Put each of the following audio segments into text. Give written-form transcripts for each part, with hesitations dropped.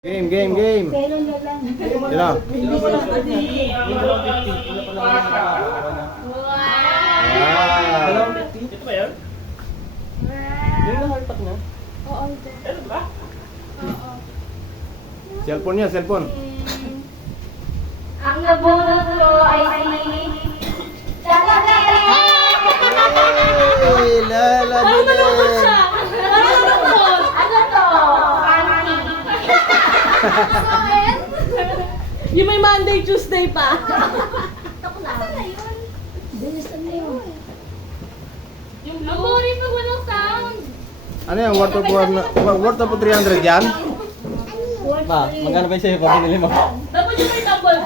Game. Kailan na lang. Sino? Hindi ko lang kasi. Wow. Ito ba yun? Yung nahalpak na? Oo. Ano ba? Oo. Cellphone niya, cellphone. Ang nabunod ko ay si... Hey, Lala Bilen. Ano to? Panty. Yung may Monday, Tuesday pa. Asan na yun? Bilisan na yun. Yung ang boring pag walang sound. Ano yan? Worth of 300 yan? Ma, magkano ba yung sa'yo pag binili mo? Dapat yung may double.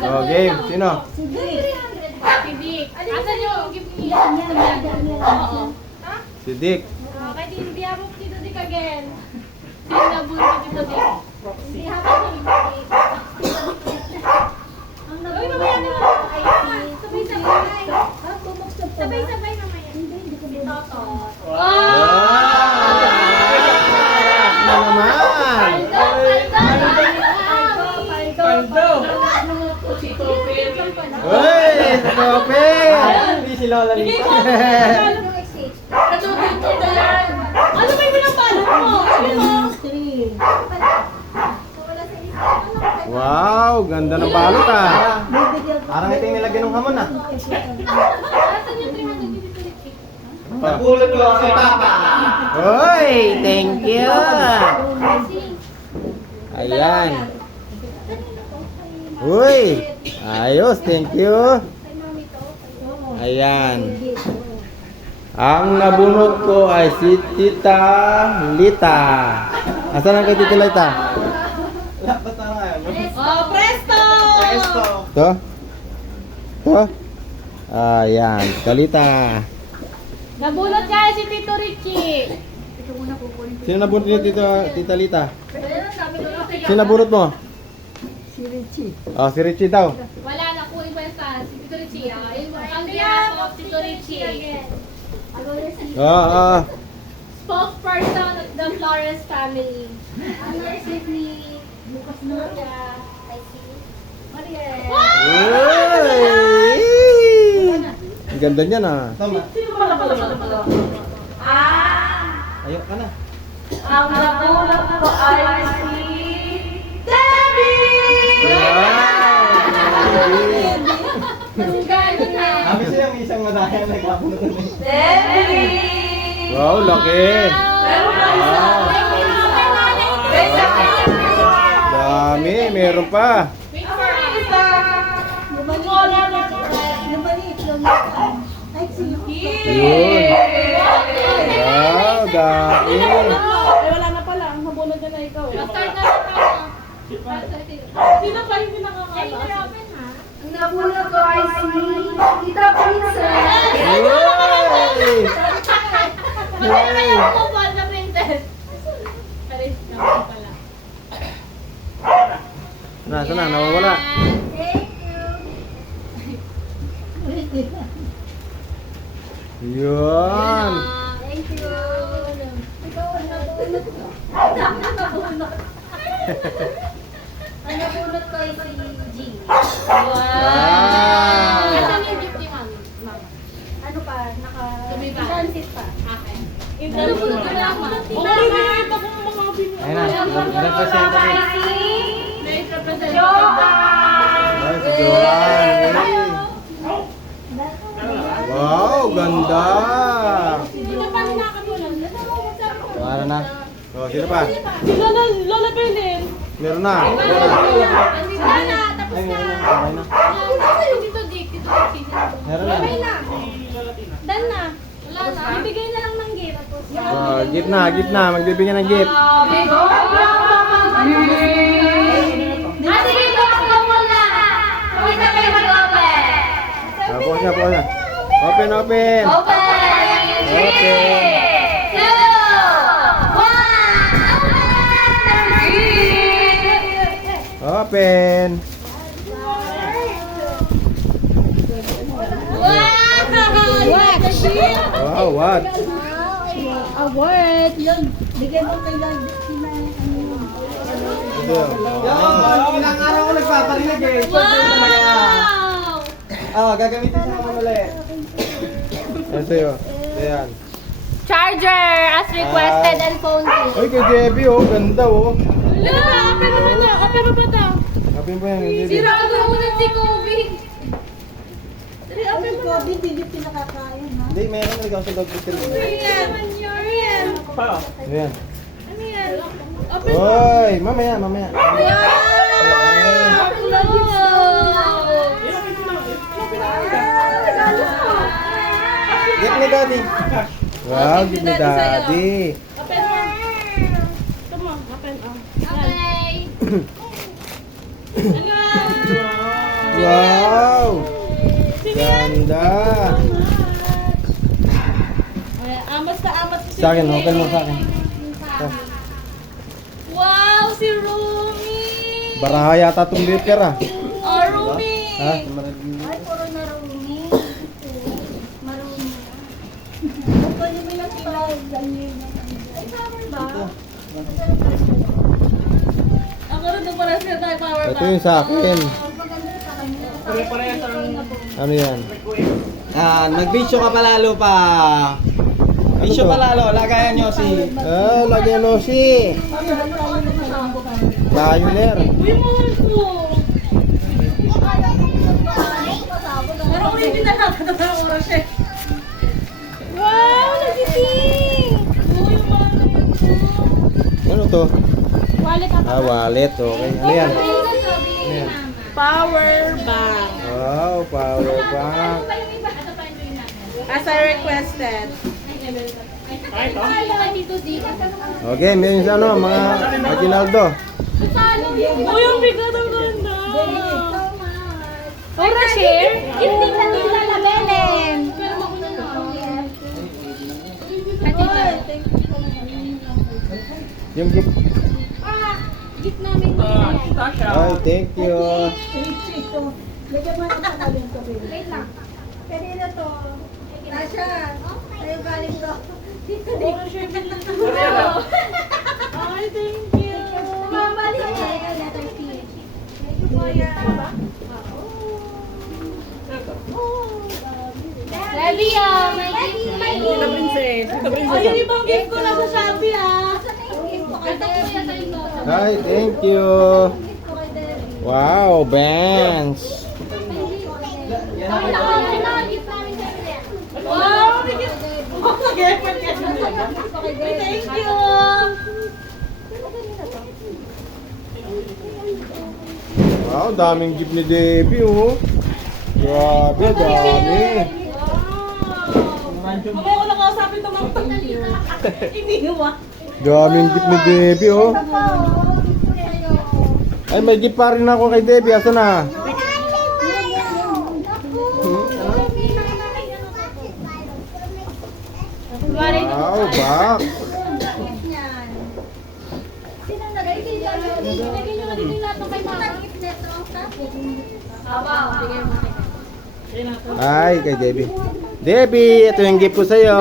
Oh, game. Sino? Sige. Hindi. Asan yung give me? Yan. Oo. Si Dick. Kahit hindi ako dito dik again. Sino nabulot dito dik? Hindi habang hindi. Ang nabunod ko ay si... Sabay-sabay. Ah, bumuksan pa ba? Sabay-sabay naman yan. Hindi ko binuksan. Ano naman? Uy, Sope! Hindi si Lola Lisa. Ano ba yung pinapalot mo? Ano mo? Wow, ganda ng balot ah. Parang ito yung nilagyan ng hamon ah. Asan yung 300 dito dik? Nabulot ko si Papa. Uy, thank you. Ayan. Uy, ayos, thank you. Ayan. Ang nabunot ko ay si Tita Lita. Asan ang kay Tita Lita? Ba't na nga yun? Oh, presto! Presto. To? To? Ayan, Kalita. Nabulot kaya si Tito Richie. Sino nabunot ni Tita Lita? Sino nabunot mo? Si Richie. Oh, si Richie daw. Wala na po iba sa si Tito Richie. Ang behalf of Tito Richie. Oo. Spokesperson of the Flores family. Ang receipt ni Lucas Maria ay si Maria. Uy! Ang ganda niyan ah. Tama. Ayok ka na. Ang nabunod ko ay si Debbie! Gano'n na. Sabi siya yung isang madaya na nagkapunod na yun. Debbie! Wow, laki. Dami, meron pa. Wait for us. Lumaliit lang yan. Ay, Yun. Wow, dami. Wala na pala. Ang mabunod na ikaw eh. Start na tayo. Sino pa hindi nakakala? ang nabunod ko ay si Tita Princess. Uy! Wala na yung mobile na princess. Alis na pala. Nasaan na? Nawawala. Thank you. Yun. Thank you. Ikaw ang nabunod ko. Ang nabunod. Ang nabunod ko ay si Jean. Wow. Asan yung gift ni Mami? Ano pa? Tumiba. Transit pa. Okay. Ano po na naman? Ayun na. Representative. May representative. Ay, si Joanne. Wow, ganda. Sino pa rin nakakatulong? Wala na. Oh, sino pa? Si Lola Belen. Meron na. Andito na. Tapos Ay, na. meron na. Okay na. Dito Dick. Dito Dick. Meron na. Okay na. Dan na. Wala na. Bibigay na lang ng gift. Oh, gift na. Magbibigyan ng gift. Sige, ito mo na. Kita kayo mag-open. Tapos na. Open. Open. Open. 2, 1. Open. Wow, what? Award. Yun, bigyan mo kay Lord. Sila, ano yun? Ito. Ilang araw ko nagpaparinig eh. Wow! Gagamitin sa naman ulit. Ano sa'yo? Ayan. Charger as requested and phone key. Ay, kay Debbie oh. Ganda oh. Wala! Kapit mo ba ito? Kapit mo ba ito? Kapin po yan, Debbie. Sira ako muna si Kobe. Hindi, meron na ikaw sa dog food. Ano yan? Pa. Ayan. Ano yan? Open mo. Hoy, mamaya. Wow! Get ni daddy. Wow, gift ni Daddy. Open mo. Come on, open. Okay. Ano? Wow! Ganda! Ay, amas na amas si Sa akin, open mo sa akin. Wow, si Rumi! Baraha yata itong beer ah. Oh, Rumi! Ha? Ay, puro narumi. Marumi. Pwede mo lang ito. Ay, power ba? Ako rin doon para siya tayo power Ito yung sa akin. Maganda sa kanya. Pare-parehas ang... Ano yan? Nag-video ka palalo pa. Video to? palalo, lagayan nyo si... Ah, lagyan o si Pioneer. Uy, mahal ko! Pero original na ito ng oras eh. Wow, nagiting! Uy, mahal ko. Ano to? Wallet ako. Ah, wallet. Okay. Ano yan? Power bank. Wow, power bank. As I requested. Okay, meron sa ano, mga Aguinaldo. Uy, ang bigat ang ganda. Ora share? Hindi na nila labelin. Pero mauna na. Yung gift. Gift namin. Ay, thank you. Wait lang. Kanina to. Tasha, tayo galing to. Ora share din lang. Ay, thank you. Mamali ka. Letter P. Levy, may Ito princess. Ito Ay, princess. yung ibang gift ko na sa Shopee ah. Ay, thank you. Wow, bands. Wow, may gift. Oh, nag-effort ka. Thank you. Wow, daming gift ni Debbie, oh. Grabe, dami. Mamaya ko nakausapin ito mga iniwa. Daming gift ni Debbie, oh. Ay, may gift pa rin ako kay Debbie. Asa na? Wow, back. Sino nagay dito? Nilagay nyo na dito yung lahat ng kay mama. Ay, kay Debbie. Debbie, ito yung gift ko sa'yo.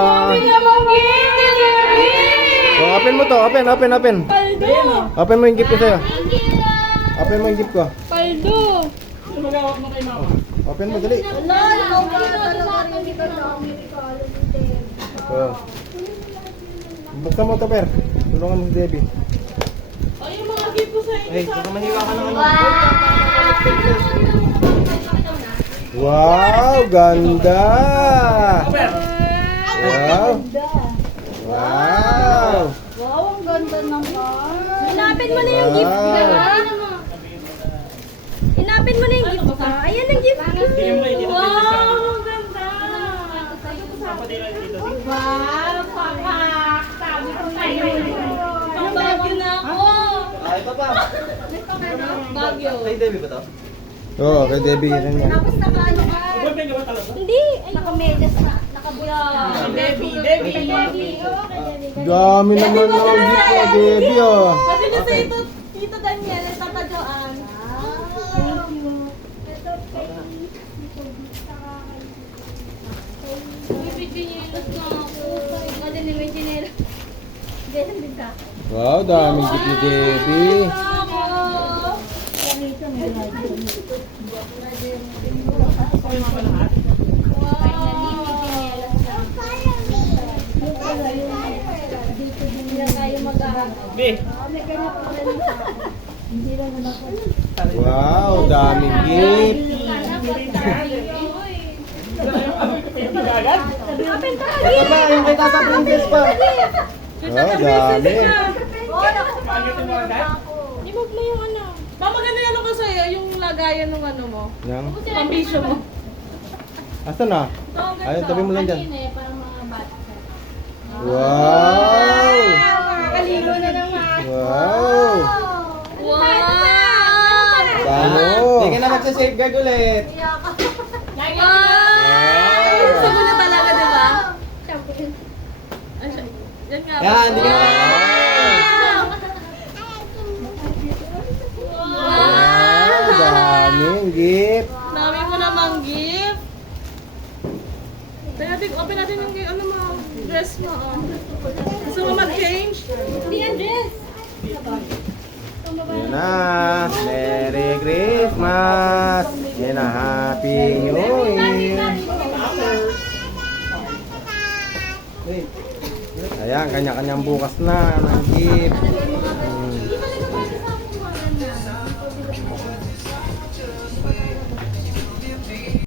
So, open mo to. Open. Open mo yung gift ko sa'yo. Open mo yung gift ko. Paldo. Tumagawak mo kay mama. Open mo, dali. Oh. Buksan mo to, Per. Tulungan mo si Debbie. Ay, yung mga gift ko sa inyo. Eh, baka mahiwa ka ng ano. Wow, ganda. Wow. Wow. Wow, ang ganda naman. Inapin mo na yung gift Wow. ka. Inapin mo na yung gift ka. Ayan ang gift ka. Wow, ang ganda. Kapatilan dito. Wow, papak. Sabi ko sa'yo. Pang-Baguio na ako. Ay, papa. Baguio. Kay Debbie ba to? Oo, kay Debbie rin yan. Tapos nakaano ka. Boyfriend ka ba talaga? Hindi. Nakamedyas na. Nakabuya. Debbie. Dami naman ang gift ko, Debbie, oh. Kasi kasi Tito Daniel, Tata Joanne. May chinelas na ako. Madali may chinelas. Ganyan din ka. Wow, daming gift ni Debbie. Ako. Hindi na tayo mag-aarap. Be. Hindi na naman ako. Wow, daming gift. Ito pa, yung kay Tata Princess pa. Oh, dami. I-move mo yung ano. Mama, maganda yan ako sa'yo, yung lagayan ng ano mo. Yang? Pambisyo mo. Asan na? Ayun, tabi mo lang dyan. Parang mga bata. Wow! Nakakaligo na naman. Wow! Tamo! Hindi ka na magsa-safeguard ulit. Sabi na talaga, di ba? Ay, siya- Yan nga. Yan, hindi ka na. Wow! Daming gift. Dami mo namang gift. Kaya natin, open natin yung ano mo, dress mo. Oh. Gusto mo mag-change? Hindi yan dress. Yan na. Merry Christmas! Yan na, Happy New Year! Ayan, kanya-kanyang bukas na ng gift.